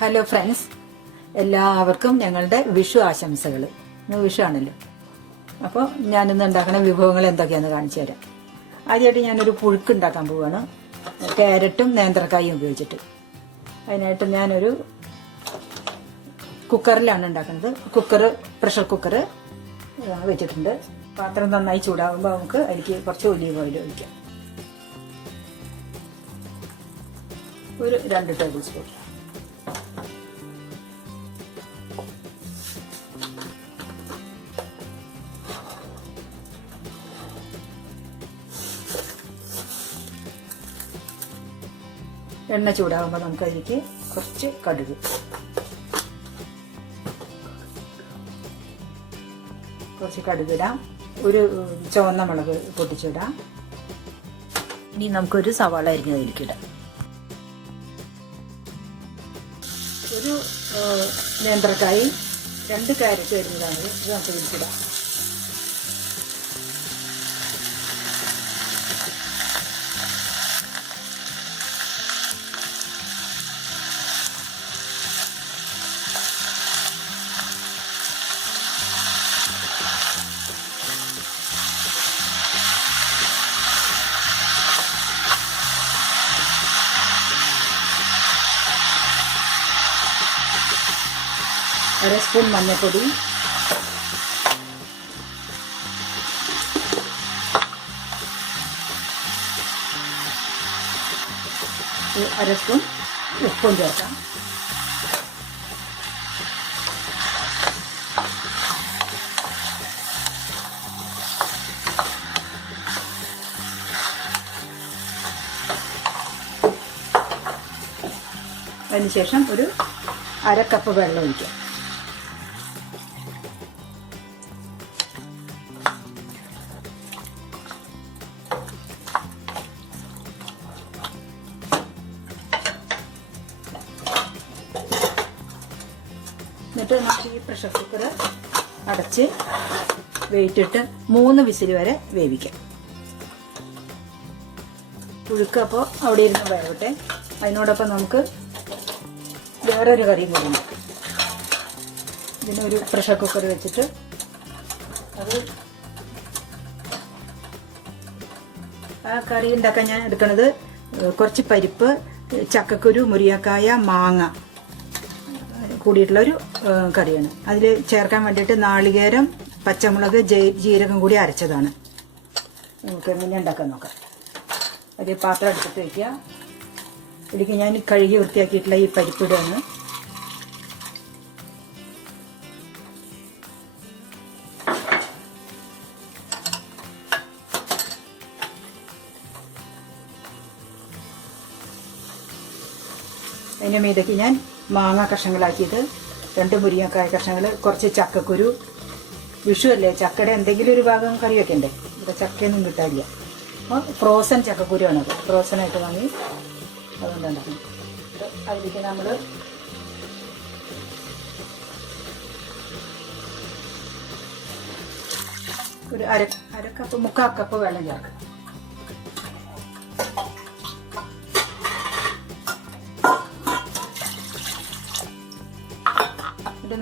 Hello friends, എല്ലാവർക്കും ഞങ്ങളുടെ വിഷു ആശംസകൾ. ഇന്ന് വിഷു ആണല്ലോ. അപ്പോൾ ഞാനിന്ന് ഉണ്ടാക്കുന്ന വിഭവങ്ങൾ എന്തൊക്കെയാണെന്ന് കാണിച്ചു തരാം. ആദ്യമായിട്ട് ഞാനൊരു പുഴുക്ക് ഉണ്ടാക്കാൻ പോവുകയാണ്, ക്യാരറ്റും നേന്ത്രക്കായും ഉപയോഗിച്ചിട്ട്. അതിനായിട്ട് ഞാനൊരു കുക്കറിലാണ് ഉണ്ടാക്കുന്നത്. പ്രഷർ കുക്കർ വെച്ചിട്ടുണ്ട്. പാത്രം നന്നായി ചൂടാകുമ്പോൾ നമുക്ക് അതിലേക്ക് കുറച്ച് ഒലീവ് ഓയിൽ ഒഴിക്കാം. ഒരു 2 ടേബിൾ സ്പൂൺ. എണ്ണ ചൂടാകുമ്പോൾ നമുക്ക് അതിലേക്ക് കുറച്ച് കടുക്, ഇടാം. ഒരു ചുവന്ന മുളക് പൊട്ടിച്ചിടാം. ഇനി നമുക്കൊരു സവാള അരിഞ്ഞതിലേക്ക് ഇടാം. ഒരു നേന്ത്രക്കായും 2 ക്യാരറ്റ് അരിഞ്ഞതാണ്. ഇത് നമുക്ക് ഇതിലേക്കിടാം. അര സ്പൂൺ മഞ്ഞൾപ്പൊടി, അര സ്പൂൺ ഉപ്പും ചേർക്കാം. അതിനുശേഷം ഒരു 1/2 കപ്പ് വെള്ളം ഒഴിക്കാം. എന്നിട്ട് നമുക്ക് ഈ പ്രഷർ കുക്കർ അടച്ച് വെയിറ്റിട്ട് 3 വിസിൽ വരെ വേവിക്കാം. പുഴുക്ക് അപ്പോൾ അവിടെ ഇരുന്ന് വേവട്ടെ. അതിനോടൊപ്പം നമുക്ക് വേറൊരു കറിയും കൂടി ഉണ്ട്. ഇതിനൊരു പ്രഷർ കുക്കർ വെച്ചിട്ട് ആ കറി ഉണ്ടാക്കാൻ ഞാൻ എടുക്കുന്നത് കുറച്ച് പരിപ്പ്, ചക്കക്കുരു, മുരിങ്ങക്കായ, മാങ്ങ കൂടിയിട്ടുള്ളൊരു കറിയാണ്. അതിൽ ചേർക്കാൻ വേണ്ടിയിട്ട് നാളികേരം, പച്ചമുളക്, ജീരകം കൂടി അരച്ചതാണ്. നമുക്ക് എങ്ങനെ ഉണ്ടാക്കാൻ നോക്കാം. ഒരു പാത്രം എടുത്തിട്ട് വയ്ക്കുക. ഇതിലേക്ക് ഞാൻ കഴുകി വൃത്തിയാക്കിയിട്ടുള്ള ഈ പരിപ്പിടുകയാണ്. അതിൻ്റെ മീതയ്ക്ക് ഞാൻ മാങ്ങ കഷ്ണങ്ങളാക്കിയത്, 2 മുരിങ്ങക്കായ കഷ്ണങ്ങൾ, കുറച്ച് ചക്കക്കുരു. വിഷു അല്ലേ, ചക്കയുടെ എന്തെങ്കിലും ഒരു ഭാഗം കറി വെക്കണ്ടേ. ഇവിടെ ചക്കയൊന്നും കിട്ടാനില്ല. അപ്പോൾ ഫ്രോസൺ ചക്കക്കുരുവാണത്. ഫ്രോസണായിട്ട് വാങ്ങി അതുകൊണ്ടുണ്ടാക്കണം. അതിലേക്ക് നമ്മൾ ഒരു അര കപ്പ് 3/4 കപ്പ് വെള്ളം ചേർക്കാം.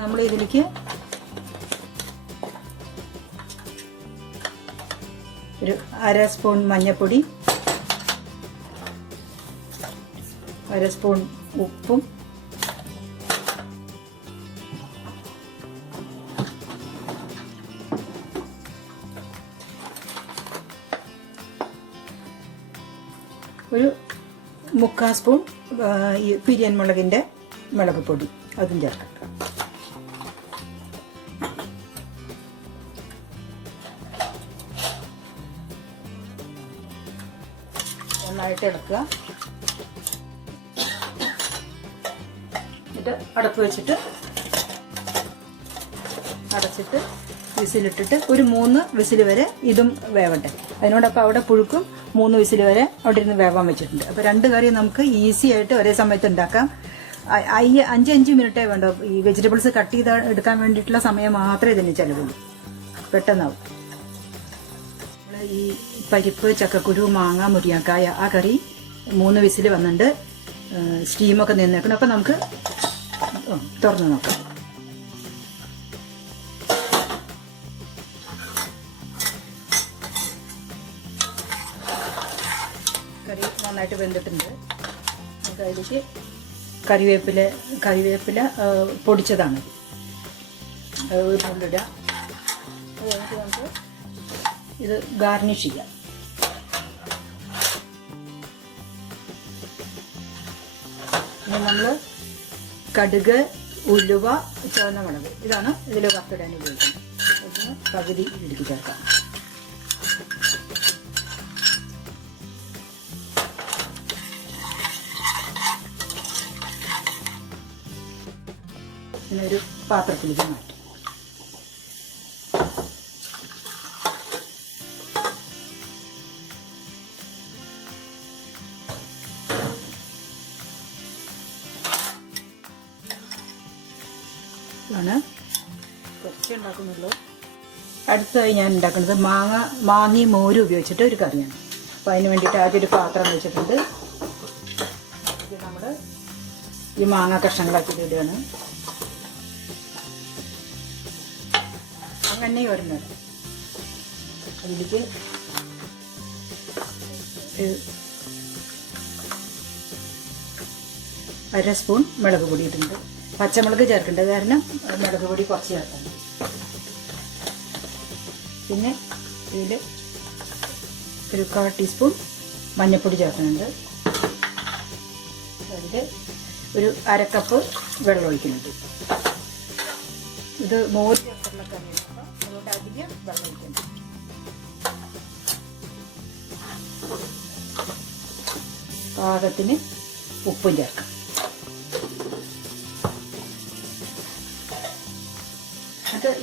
നമ്മൾ ഇതിലേക്ക് ഒരു 1/2 സ്പൂൺ മഞ്ഞൾപ്പൊടി, 1/2 സ്പൂൺ ഉപ്പും, ഒരു 3/4 സ്പൂൺ പിരിയൻ മുളകിൻ്റെ മുളക് പൊടി അതും ചേർക്കാം. നന്നായിട്ട് ഇളക്കുക. എന്നിട്ട് അടപ്പ് വെച്ചിട്ട് അടച്ചിട്ട് വിസിലിട്ടിട്ട് ഒരു 3 വിസിൽ വരെ ഇതും വേവട്ടെ. അതിനോടൊപ്പം അവിടെ പുഴുക്കും 3 വിസിൽ വരെ അവിടെ ഇരുന്ന് വേവാൻ വെച്ചിട്ടുണ്ട്. അപ്പോൾ 2 കറി നമുക്ക് ഈസി ആയിട്ട് ഒരേ സമയത്ത് ഉണ്ടാക്കാം. 5 മിനിറ്റേ വേണ്ടോ. ഈ വെജിറ്റബിൾസ് കട്ട് ചെയ്ത് എടുക്കാൻ വേണ്ടിയിട്ടുള്ള സമയം മാത്രമേ ഇതിന് ചിലവുള്ളൂ. പെട്ടെന്നാവും. ഈ പരിപ്പ്, ചക്കക്കുരു, മാങ്ങ, മുരിങ്ങക്കായ ആ കറി 3 വിസിൽ വന്നിട്ടുണ്ട്. സ്റ്റീമൊക്കെ നിന്നേക്കണം. അപ്പം നമുക്ക് തുറന്ന് നോക്കാം. കറി നന്നായിട്ട് വെന്തിട്ടുണ്ട്. നമുക്ക് അതിലേക്ക് കറിവേപ്പില പൊടിച്ചതാണ് ഒരു കൊണ്ടിടുക. അത് കഴിഞ്ഞിട്ട് നമുക്ക് ഇത് ഗാർണിഷ് ചെയ്യാം. ഇനി നമ്മൾ കടുക്, ഉലുവ, ചുവന്ന മുളക് ഇതാണ് ഇതിൽ വറുത്തിടാൻ ഉപയോഗിക്കുന്നത്. അതിന് പകുതി ഇതിലേക്ക് ചേർക്കാം. പിന്നെ ഒരു പാത്രത്തിലേക്ക് മാറ്റും. ആണ് കുറച്ച് ഉണ്ടാക്കുന്നുള്ളൂ. അടുത്തതായി ഞാൻ ഉണ്ടാക്കുന്നത് മാങ്ങയും മോരും ഉപയോഗിച്ചിട്ട് ഒരു കറിയാണ്. അപ്പോൾ അതിന് വേണ്ടിയിട്ട് ആദ്യം ഒരു പാത്രം വെച്ചിട്ടുണ്ട്. ഇത് നമ്മൾ ഈ മാങ്ങ കഷ്ണങ്ങളാക്കിയിട്ട് ഇടുകയാണ്. അങ്ങനെ വരുന്നത് അതിലേക്ക് അര സ്പൂൺ മുളക് പൊടി ഇട്ടിട്ടുണ്ട്. പച്ചമുളക് ചേർക്കേണ്ടത് കാരണം മുളക് പൊടി കുറച്ച് ചേർക്കണം. പിന്നെ ഇതിൽ ഒരു 1/4 ടീസ്പൂൺ മഞ്ഞൾപ്പൊടി ചേർക്കുന്നുണ്ട്. അതിൽ ഒരു അര കപ്പ് വെള്ളം ഒഴിക്കുന്നുണ്ട്. ഇത് മോര് ചേർത്തുള്ള കറിയാണ്, അതുകൊണ്ട് അധികം വെള്ളം ഒഴിക്കണം. പാകത്തിന് ഉപ്പും ചേർക്കാം.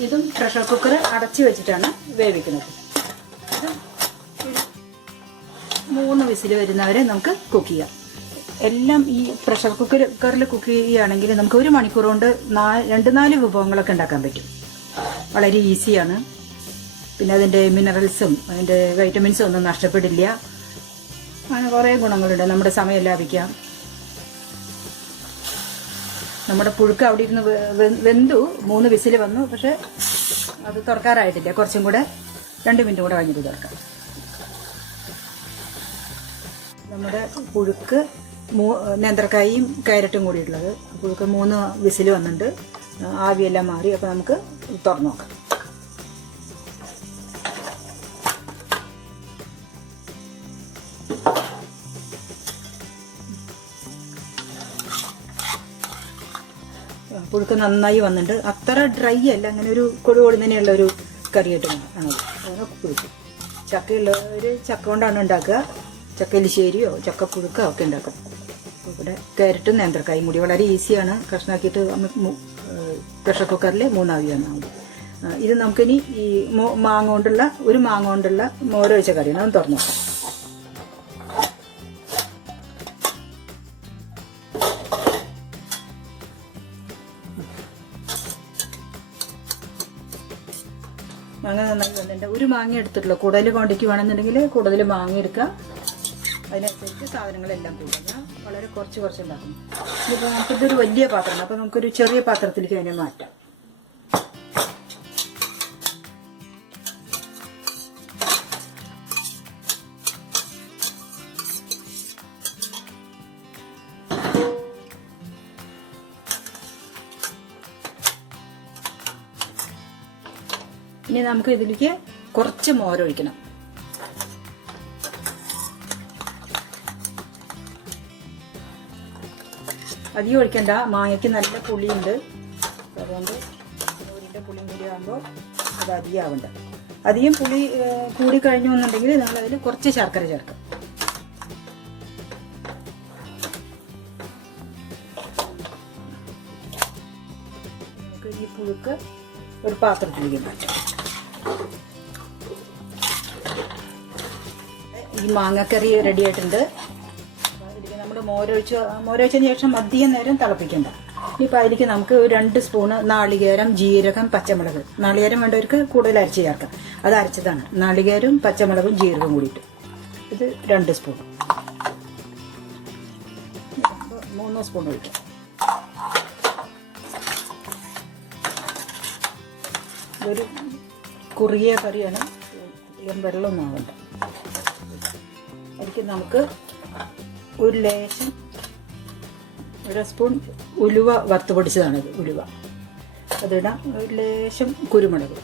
ഇതും പ്രഷർ കുക്കർ അടച്ചു വെച്ചിട്ടാണ് വേവിക്കുന്നത്. ഇത് 3 വിസിൽ വരുന്നവരെ നമുക്ക് കുക്ക് ചെയ്യാം. എല്ലാം ഈ പ്രഷർ കുക്കറിൽ കുക്ക് ചെയ്യുകയാണെങ്കിൽ നമുക്ക് 1 മണിക്കൂർ കൊണ്ട് 2-4 വിഭവങ്ങളൊക്കെ ഉണ്ടാക്കാൻ പറ്റും. വളരെ ഈസിയാണ്. പിന്നെ അതിൻ്റെ മിനറൽസും അതിൻ്റെ വൈറ്റമിൻസും ഒന്നും നഷ്ടപ്പെടില്ല. അങ്ങനെ കുറേ ഗുണങ്ങളുണ്ട്. നമ്മുടെ സമയം ലാഭിക്കാം. നമ്മുടെ പുഴുക്ക് അവിടെ ഇരുന്ന് വെന്തു 3 വിസിൽ വന്നു. പക്ഷെ അത് തുറക്കാറായിട്ടില്ല. കുറച്ചും കൂടെ 2 മിനിറ്റ് കൂടെ കഴിഞ്ഞിട്ട് തുറക്കാം. നമ്മുടെ പുഴുക്ക് നേന്ത്രക്കായും ക്യാരറ്റും കൂടിയിട്ടുള്ളത്. പുഴുക്ക് 3 വിസിൽ വന്നിട്ടുണ്ട്. ആവിയെല്ലാം മാറി. അപ്പോൾ നമുക്ക് തുറന്നു നോക്കാം. പുഴുക്ക് നന്നായി വന്നിട്ടുണ്ട്. അത്ര ഡ്രൈ അല്ല, അങ്ങനെ ഒരു കൊഴുകൊഴുന്നതിനുള്ള ഒരു കറിയായിട്ട് ആണത്. അതാണ് പുഴുക്ക്. ചക്ക കൊണ്ടാണ് ഉണ്ടാക്കുക. ചക്കലിശ്ശേരിയോ ചക്കപ്പുഴുക്കോ ഒക്കെ ഉണ്ടാക്കും. ഇവിടെ ക്യാരറ്റും നേന്ത്രക്കായും കൂടി വളരെ ഈസിയാണ്. കഷ്ണാക്കിയിട്ട് പ്രഷർ കുക്കറിൽ 3 ആവിയാണ്. ഇത് നമുക്കിനി ഈ മാങ്ങ കൊണ്ടുള്ള മോരൊഴിച്ച കറിയാണ്. അത് തുറന്നു നോക്കാം. മാങ്ങ നന്നായി വന്നിട്ടുണ്ട്. 1 മാങ്ങ എടുത്തിട്ടുള്ളൂ. കൂടുതൽ ക്വാണ്ടിറ്റി വേണമെന്നുണ്ടെങ്കിൽ കൂടുതൽ മാങ്ങ എടുക്കുക. അതിനനുസരിച്ച് സാധനങ്ങളെല്ലാം കൂടുക. വളരെ കുറച്ച് ഉണ്ടാക്കുന്നു. ഇപ്പോൾ നമുക്കിതൊരു വലിയ പാത്രമാണ്. അപ്പോൾ നമുക്കൊരു ചെറിയ പാത്രത്തിലേക്ക് അതിനെ മാറ്റാം. ഇനി നമുക്ക് ഇതിലേക്ക് കുറച്ച് മോരൊഴിക്കണം. അധികം ഒഴിക്കണ്ട. മാങ്ങയ്ക്ക് നല്ല പുളിയുണ്ട്. അതുകൊണ്ട് മോരിൻ്റെ പുളിയും കൂടി ആകുമ്പോൾ അത് അധികം ആവണ്ട. അധികം പുളി കൂടി കഴിഞ്ഞു എന്നുണ്ടെങ്കിൽ നമ്മളതിൽ കുറച്ച് ശർക്കര ചേർക്കാം. നമുക്ക് ഈ പുഴുക്ക് ഒരു പാത്രത്തിലേക്ക് മാറ്റാം. ഈ മാങ്ങക്കറി റെഡി ആയിട്ടുണ്ട്. അതിലേക്ക് നമ്മൾ മോരൊഴിച്ചതിന് ശേഷം അധികം നേരം തിളപ്പിക്കണ്ട. ഇപ്പം അതിലേക്ക് നമുക്ക് 2 സ്പൂണ് നാളികേരം, ജീരകം, പച്ചമുളക്. നാളികേരം വേണ്ടവർക്ക് കൂടുതൽ അരച്ച് ചേർക്കാം. അത് അരച്ചതാണ്. നാളികേരം, പച്ചമുളകും ജീരകം കൂടിയിട്ട് ഇത് 2 സ്പൂൺ. 3 സ്പൂൺ ഒഴിക്കാം. ഇതൊരു കുറിയ കറിയാണ്, വെള്ളമൊന്നും ആവണ്ട. അതിലേക്ക് നമുക്ക് ഒരു ലേശം 1 സ്പൂൺ ഉലുവ വറുത്ത് പൊടിച്ചതാണിത്, ഉലുവ അതിടാം. ഒരു ലേശം കുരുമുളക്,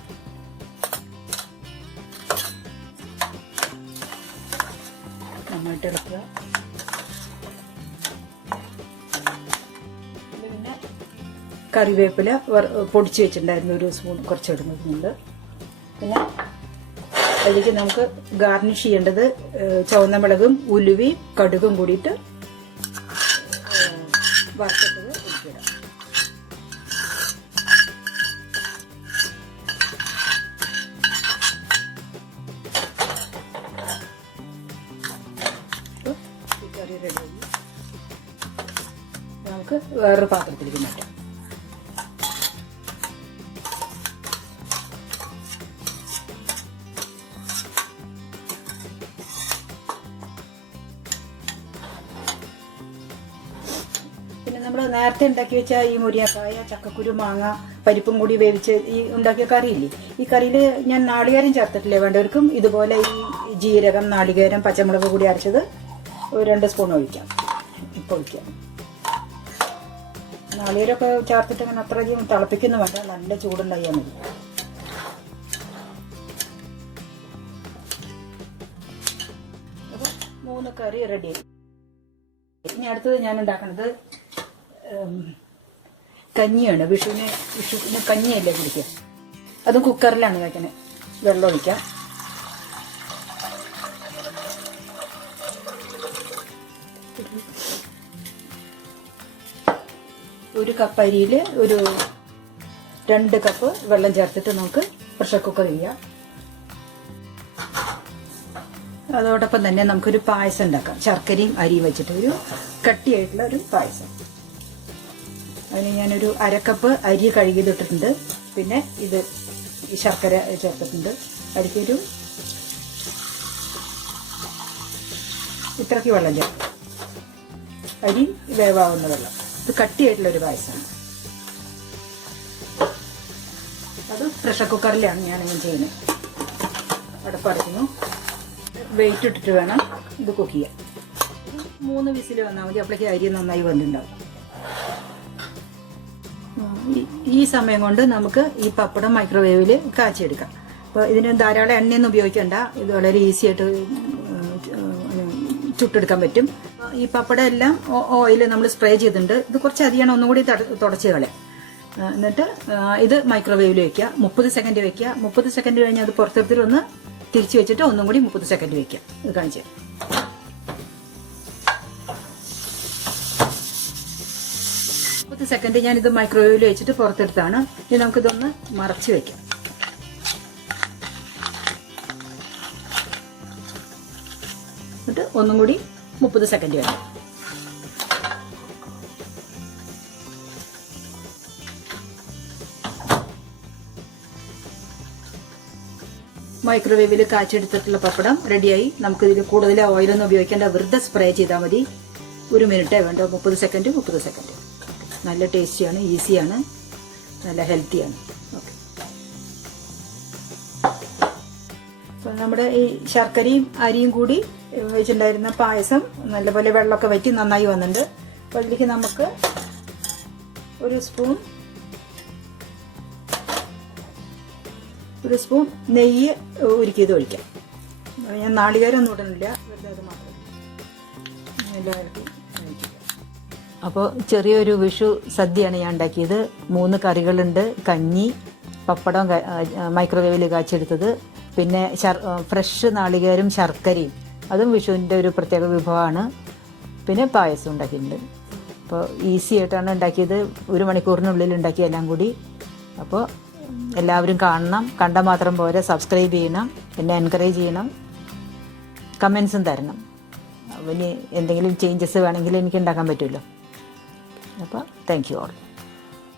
നന്നായിട്ട് ഇളക്കുക. പിന്നെ കറിവേപ്പില പൊടിച്ച് വെച്ചിട്ടുണ്ടായിരുന്നു 1 സ്പൂൺ, കുറച്ചിടുന്നുണ്ട്. പിന്നെ അതിലേക്ക് നമുക്ക് ഗാർണിഷ് ചെയ്യേണ്ടത് ചുവന്ന മുളകും ഉലുവയും കടുകും കൂടിയിട്ട് വറുത്തിട്ടത് ഒഴിക്കിടാം. കറി റെഡിയായി. നമുക്ക് വേറൊരു പാത്രത്തിലേക്ക് മാറ്റാം. പിന്നെ നമ്മൾ നേരത്തെ ഉണ്ടാക്കി വെച്ച ഈ മുരിങ്ങക്കായ, ചക്കക്കുരു, മാങ്ങ, പരിപ്പും കൂടി വേവിച്ച് ഈ ഉണ്ടാക്കിയ കറിയില്ലേ, ഈ കറിയിൽ ഞാൻ നാളികേരം ചേർത്തിട്ടില്ലേ വേണ്ടവർക്കും ഇതുപോലെ ഈ ജീരകം, നാളികേരം, പച്ചമുളക് കൂടി അരച്ചത് 2 സ്പൂൺ ഒഴിക്കാം. ഇപ്പോൾ ഒഴിക്കാം. നാളികേരമൊക്കെ ചേർത്തിട്ട് അങ്ങനെ അത്രയധികം തിളപ്പിക്കുന്നു വേണ്ട, നല്ല ചൂടുണ്ടായാൽ മതി. അപ്പോൾ 3 കറി റെഡിയായി. ഇനി അടുത്തത് ഞാൻ ഉണ്ടാക്കുന്നത് കഞ്ഞിയാണ്. വിഷുവിന് കഞ്ഞിയല്ലേ കുടിക്കുക, അതും കുക്കറിലാണ് വയ്ക്കുന്നത്. വെള്ളം ഒഴിക്കാം. ഒരു കപ്പ് അരിയിൽ ഒരു 2 കപ്പ് വെള്ളം ചേർത്തിട്ട് നമുക്ക് പ്രഷർ കുക്കർ ചെയ്യാം. അതോടൊപ്പം തന്നെ നമുക്കൊരു പായസം ഉണ്ടാക്കാം. ശർക്കരയും അരിയും വെച്ചിട്ട് ഒരു കട്ടിയായിട്ടുള്ള ഒരു പായസം. അതിന് ഞാനൊരു 1/2 കപ്പ് അരി കഴുകിയിട്ടിട്ടുണ്ട്. പിന്നെ ഇത് ശർക്കര ചേർത്തിട്ടുണ്ട്. അതിലേക്കൊരു ഇത്രയ്ക്ക് വെള്ളം ചേർക്കും. അരി വേവാവുന്ന വെള്ളം. ഇത് കട്ടിയായിട്ടുള്ളൊരു പായസമാണ്. അത് പ്രഷർ കുക്കറിലാണ് ഞാനിങ്ങനെ ചെയ്യുന്നത്. അടുപ്പടയ്ക്കുന്നു. വെയിറ്റ് ഇട്ടിട്ട് വേണം ഇത് കുക്ക് ചെയ്യാൻ. 3 വിസിൽ വന്നാൽ മതി. അപ്പോഴേക്ക് അരി നന്നായി വന്നിട്ടുണ്ടാവും. ഈ സമയം കൊണ്ട് നമുക്ക് ഈ പപ്പടം മൈക്രോവേവിൽ കാച്ചിയെടുക്കാം. അപ്പോൾ ഇതിന് ധാരാളം എണ്ണയൊന്നും ഉപയോഗിക്കേണ്ട. ഇത് വളരെ ഈസി ആയിട്ട് ചുട്ടെടുക്കാൻ പറ്റും. ഈ പപ്പടം എല്ലാം ഓയിൽ നമ്മൾ സ്പ്രേ ചെയ്തിട്ടുണ്ട്. ഇത് കുറച്ച് അധികമാണ്, ഒന്നും കൂടി തുടച്ച് കളയാം. എന്നിട്ട് ഇത് മൈക്രോവേവിൽ വെക്കുക. 30 സെക്കൻഡ് വെക്കുക. 30 സെക്കൻഡ് കഴിഞ്ഞ് അത് പുറത്തെടുത്തിട്ട് ഒന്ന് തിരിച്ച് വെച്ചിട്ട് ഒന്നും കൂടി 30 സെക്കൻഡ് വെക്കുക. ഇത് കാണിച്ചു 30 സെക്കൻഡ് ഞാനിത് മൈക്രോവേവിൽ വെച്ചിട്ട് പുറത്തെടുത്താണ്. ഇനി നമുക്കിതൊന്ന് മറച്ച് വെക്കാം. എന്നിട്ട് ഒന്നും കൂടി 30 സെക്കൻഡ് വേണം. മൈക്രോവേവിൽ കാച്ചെടുത്തിട്ടുള്ള പപ്പടം റെഡിയായി. നമുക്കിതിൽ കൂടുതൽ ഓയിലൊന്നും ഉപയോഗിക്കേണ്ട, വെറുതെ സ്പ്രേ ചെയ്താൽ മതി. 1 മിനിറ്റേ വേണ്ട. 30 സെക്കൻഡ്. നല്ല ടേസ്റ്റിയാണ്, ഈസിയാണ്, നല്ല ഹെൽത്തിയാണ്. ഓക്കെ. അപ്പോൾ നമ്മുടെ ഈ ശർക്കരയും അരിയും കൂടി വെച്ചിട്ടുണ്ടായിരുന്ന പായസം നല്ലപോലെ വെള്ളമൊക്കെ വറ്റി നന്നായി വന്നിട്ടുണ്ട്. അപ്പോൾ അതിലേക്ക് നമുക്ക് 1 സ്പൂൺ നെയ്യ് ഉരുക്കിയത് ഒഴിക്കാം. ഞാൻ നാളികേരം ഒന്നും ഇടുന്നില്ല, വെറുതെ അത് മാത്രം എല്ലാവർക്കും. അപ്പോൾ ചെറിയൊരു വിഷു സദ്യയാണ് ഞാൻ ഉണ്ടാക്കിയത്. 3 കറികളുണ്ട്. കഞ്ഞി, പപ്പടം മൈക്രോവേവിൽ കാച്ചെടുത്തത്, പിന്നെ ഫ്രഷ് നാളികേരം, ശർക്കരയും, അതും വിഷുവിൻ്റെ ഒരു പ്രത്യേക വിഭവമാണ്. പിന്നെ പായസം ഉണ്ടാക്കിയിട്ടുണ്ട്. അപ്പോൾ ഈസി ആയിട്ടാണ് ഉണ്ടാക്കിയത്. 1 മണിക്കൂറിനുള്ളിൽ ഉണ്ടാക്കിയ എല്ലാം കൂടി. അപ്പോൾ എല്ലാവരും കാണണം. കണ്ടാൽ മാത്രം പോരെ, സബ്സ്ക്രൈബ് ചെയ്യണം, എന്നെ എൻകറേജ് ചെയ്യണം, കമൻസും തരണം. അപ്പോൾ ഇനി എന്തെങ്കിലും ചേഞ്ചസ് വേണമെങ്കിൽ എനിക്ക് ഉണ്ടാക്കാൻ പറ്റുമല്ലോ. അപ്പോൾ താങ്ക് യു ഓൾ.